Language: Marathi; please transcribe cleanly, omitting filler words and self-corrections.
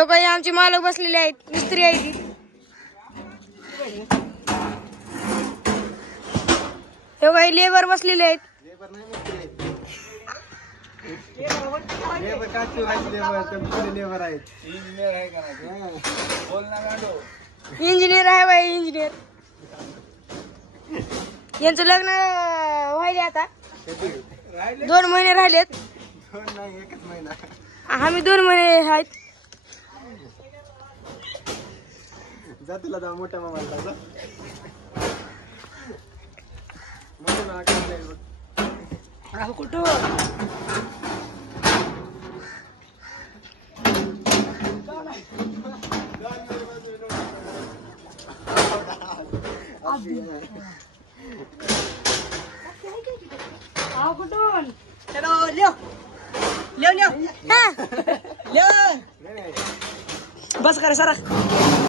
हे काही आमचे मालक बसलेले आहेत, मिस्त्री आहेत. हे काही लेबर बसलेले आहेत. इंजिनियर आहे बाई, इंजिनियर. यांचं लग्न व्हायले आता 2 महिने राहिलेत. आम्ही 2 महिने आहेत. जातीला जा मोठ्या मामाला कुठं कुठून बस करा सरा.